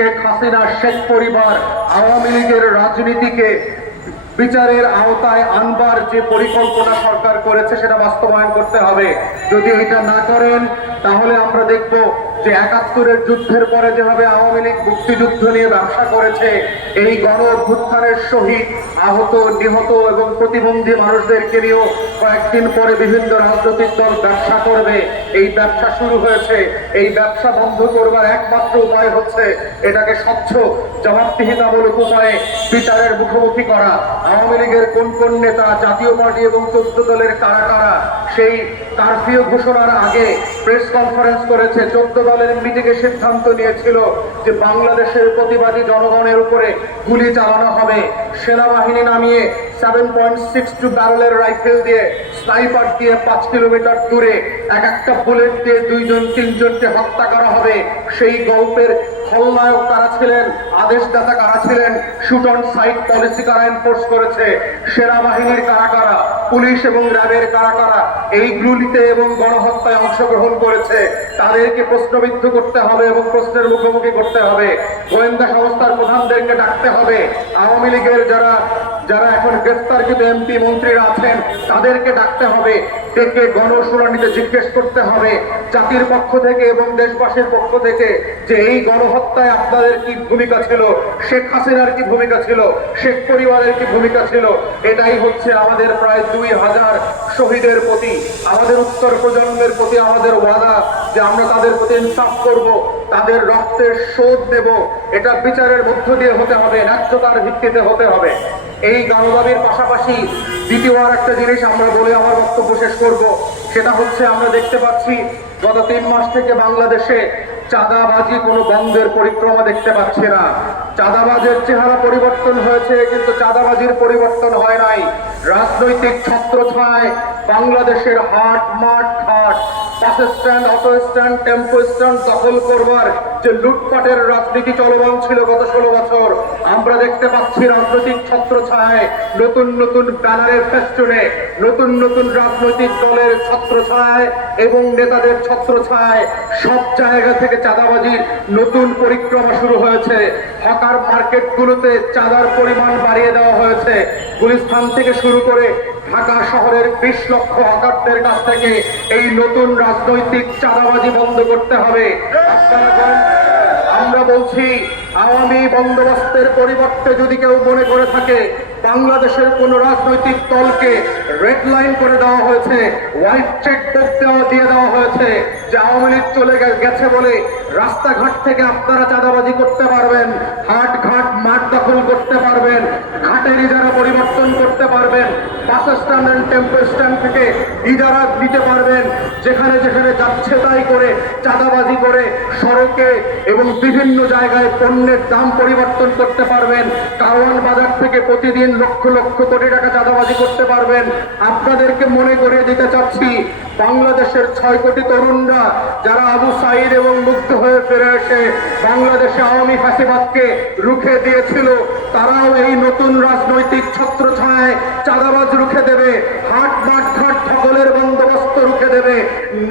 শেখ হাসিনা, শেখ পরিবার আওয়ামী লীগের রাজনীতিকে বিচারের আওতায় আনবার যে পরিকল্পনা সরকার করেছে সেটা বাস্তবায়ন করতে হবে। যদি এটা না করেন, তাহলে আমরা দেখব যে একাত্তরের যুদ্ধের পরে যেভাবে আওয়ামী লীগ মুক্তিযুদ্ধ নিয়ে ব্যবসা করেছে, এই গণ অভ্যুত্থানের সহিত আহত, নিহত এবং প্রতিবন্ধী মানুষদেরকে নিয়েও কয়েকদিন পরে বিভিন্ন রাজনৈতিক দল ব্যবসা করবে। এই ব্যবসা শুরু হয়েছে। এই ব্যবসা বন্ধ করবার একমাত্র উপায় হচ্ছে এটাকে স্বচ্ছ, জবাবদিহিতামূলক উপায়ে বিচারের মুখোমুখি করা। আওয়ামী লীগের কোন কোন নেতা, জাতীয় পার্টি এবং চোদ্দ দলের কারা কারা, সেই কারফিউ ঘোষণার আগে প্রেস কনফারেন্স করেছে। চোদ্দ দলের মিটিংয়ে সিদ্ধান্ত নিয়েছিল যে বাংলাদেশের প্রতিবাদী জনগণের উপরে গুলি চালানো হবে। সেনাবাহিনী নামিয়ে সেভেন পয়েন্ট সিক্স টু ব্যারেলের রাইফেল দিয়ে স্নাইপার দিয়ে পাঁচ কিলোমিটার দূরে এক একটা বুলেট দিয়ে দুইজন, তিনজনকে হত্যা করা হবে। সেই গল্পের খলনায়ক ছিলেন? আদেশদাতা কারা ছিলেন? শুট অন সাইট পলিসি কারা এনফোর্স করেছে? কারা কারা? পুলিশ এবং র্যাবের কারা কারা? এই গুলিতে এবং গণহত্যায় অংশগ্রহণ করেছে। তাদেরকে প্রশ্নবিদ্ধ করতে হবে এবং প্রশ্নের মুখোমুখি করতে হবে। গোয়েন্দা সংস্থার প্রধানদেরকে ডাকতে হবে। আওয়ামী লীগের যারা যারা এখন গ্রেফতারকৃত এমপি মন্ত্রীরা আছেন, তাদেরকে ডাকতে হবে। ডেকে গণশুনানিতে জিজ্ঞেস করতে হবে জাতির পক্ষ থেকে এবং দেশবাসীর পক্ষ থেকে যে এই গণহত্যায় আপনাদের কি ভূমিকা ছিল, শেখ হাসিনার কি ভূমিকা ছিল, শেখ পরিবারের কি ভূমিকা ছিল, এটাই হচ্ছে আমাদের প্রায় দুই হাজার শহীদের প্রতি, আমাদের উত্তর প্রজন্মের প্রতি আমাদের ওয়াদা যে আমরা তাদের প্রতি ইনসাফ করব, তাদের রক্তের শোধ নেব এটা বিচারের মধ্য দিয়ে হতে হবে, ন্যায্যতার ভিত্তিতে হতে হবে। এই গণদাবির পাশাপাশি দ্বিতীয় আর একটা জিনিস আমরা বলে আমার বক্তব্য শেষ করব, সেটা হচ্ছে আমরা দেখতে পাচ্ছি গত তিন মাস থেকে বাংলাদেশে চাঁদাবাজি, কোনো বন্ধের পরিক্রমা দেখতে পাচ্ছি না। চাঁদাবাজের চেহারা পরিবর্তন হয়েছে, কিন্তু চাঁদাবাজির পরিবর্তন হয় নাই। রাজনৈতিক ছত্রছায় বাংলাদেশের হাট, মাঠ, ঘাট, bus stand, auto stand, tempo stand দখল করবার যে লুটপাটের রাজনীতি চলমান ছিল গত ষোলো বছর, আমরা দেখতে পাচ্ছি রাজনৈতিক ছত্রছায় নতুন নতুন ব্যানারের ফেস্টুনে, নতুন নতুন রাজনৈতিক দলের ছত্রছায় এবং নেতাদের ছত্রছায় সব জায়গা থেকে চাঁদাবাজির নতুন পরিক্রমা শুরু হয়েছে। হকার মার্কেটগুলোতে চাঁদার পরিমাণ বাড়িয়ে দেওয়া হয়েছে। গুলিস্থান থেকে শুরু করে ঢাকা শহরের বিশ লক্ষ হকারদের কাছ থেকে এই নতুন রাজনৈতিক চাঁদাবাজি বন্ধ করতে হবে। আমরা বলছি, আওয়ামী বন্দোবস্তের পরিবর্তে যদি কেউ মনে করে থাকে বাংলাদেশের কোন রাজনৈতিক দলকে রেড লাইন করে দেওয়া হয়েছে হোয়াইট চেক বুক দেওয়া, দিয়ে দেওয়া হয়েছে, যে আওয়ামী লীগ চলে গেছে বলে রাস্তাঘাট থেকে আপনারা চাঁদাবাজি করতে পারবেন হাট ঘাট মাঠ দখল করতে পারবেন ঘাটের ইজারা পরিবর্তন করতে পারবেন bus stand and tempo stand থেকে ইজারা দিতে পারবেন। যেখানে যেখানে যাচ্ছে তাই করে, চাঁদাবাজি করে, সড়কে এবং বিভিন্ন জায়গায় পণ্যের দাম পরিবর্তন করতে পারবেন। কারওয়ান বাজার থেকে প্রতিদিন লক্ষ লক্ষ কোটি টাকা চাঁদাবাজি করতে পারবেন। আপনাদেরকে মনে করিয়ে দিতে চাচ্ছি, বাংলাদেশের ছয় কোটি তরুণরা যারা আবু সাইদ এবং মুগ্ধ হয়ে ফিরে এসে বাংলাদেশে আওয়ামী ফাঁসিবাদকে রুখে দিয়েছিল, তারাও এই নতুন রাজনৈতিক ছত্রছায়ায় চাঁদাবাজ রুখে দেবে। হাট মাঠ ঘাট সকলের বন্দোবস্ত রুখে দেবে।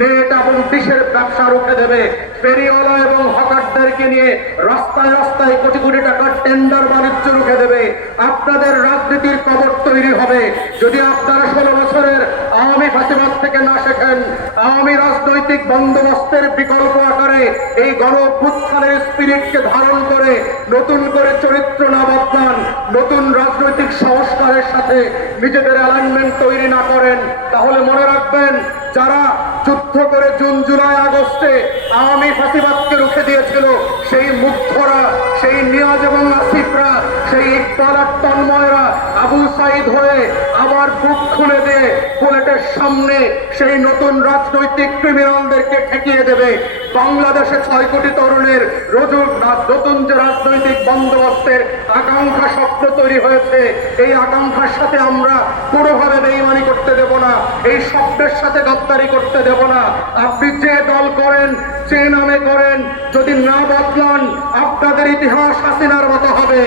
নেট এবং ডিশের ব্যবসা রুখে দেবে। ফেরিওয়ালা এবং হকারদেরকে নিয়ে রাস্তায় রাস্তায় কোটি কোটি টাকার টেন্ডার বাণিজ্য রুখে দেবে। আপনাদের রাজনীতির কবর তৈরি হবে। যদি আপনারা ষোলো বছরের আওয়ামী ফাঁসিবাদ থেকে না শেখেন, আওয়ামী রাজনৈতিক বন্দোবস্তের বিকল্প আকারে এই গণ স্পিরিটকে ধারণ করে নতুন করে চরিত্র না বদলান, নতুন সাথে নিজেদের অ্যালাইনমেন্ট তৈরি না করেন, তাহলে মনে রাখবেন যারা যুদ্ধ করে জুন, জুলাই, আগস্টে আওয়ামী ফাঁসিবাদকে রুখে দিয়েছিল, সেই মুগ্ধরা, সেই নিয়াজ এবং আসিফরা, সেই ইকবাল আর তন্ময়রা আবু সাইদ হয়ে আবার খুলে দিয়ে বুলেটের সামনে সেই নতুন রাজনৈতিক ক্রিমিনালদেরকে ঠেকিয়ে দেবে। বাংলাদেশে ছয় কোটি তরুণের রোজুর নতুন যে রাজনৈতিক বন্দোবস্তের আকাঙ্ক্ষা স্বপ্ন তৈরি হয়েছে, এই আকাঙ্ক্ষার সাথে আমরা কোনোভাবে বেইমানি করতে দেব না, এই স্বপ্নের সাথে গদ্দারি করতে দেব না। আপনি যে দল করেন, যে নামে করেন, যদি না বদলান, আপনাদের ইতিহাস হাসিনার মতো হবে।